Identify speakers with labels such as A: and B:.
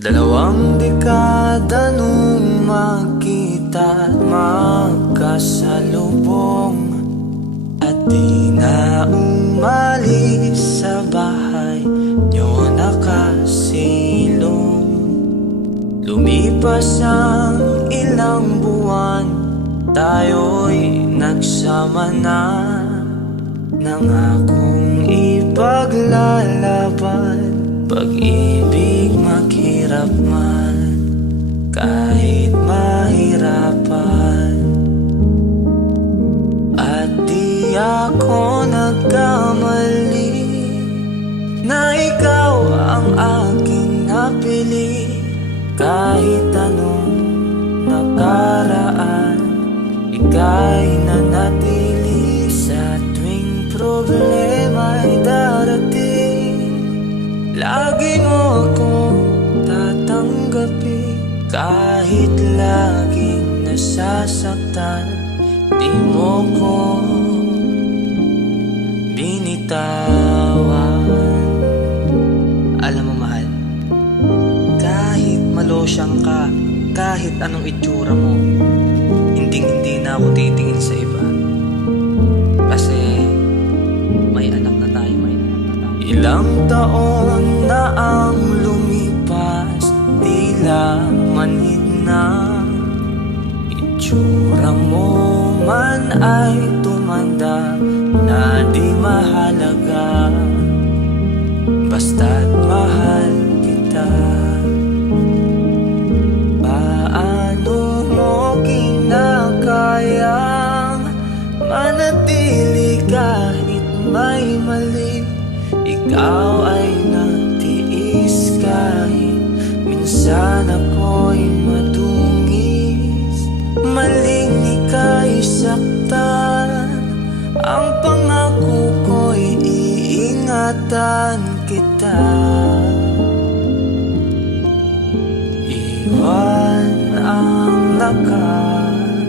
A: Dalawang dekada nung magkita at magkasalubong. At di na umalis sa bahay nyo nakasilong. Lumipas ang ilang buwan Tayo'y nagsama na. Nangakong ipaglalaban Pag-ibig ako nagkamali Na ikaw ang aking napili. Kahit anong nakaraan Ika'y nanatili. Sa tuwing problema'y darating Lagi mo akong tatanggapin. Kahit laging nasasaktan Di mo ko binitawan Alam mo mahal Kahit malosyang ka Kahit anong itsura mo Hinding hindi na ako titingin sa iba Kasi may anak na tayo, may anak na tayo. Ilang taon na ang Itsura mo man ay tumanda, na di mahalaga. Basta't mahal kita. Paano mo kinakayang manatili kahit may mali Ikaw ay nagtiis kahit minsan ako'y madungis nasaktan Ang pangako ko'y iingatan kita. Iwan ang nakaraan.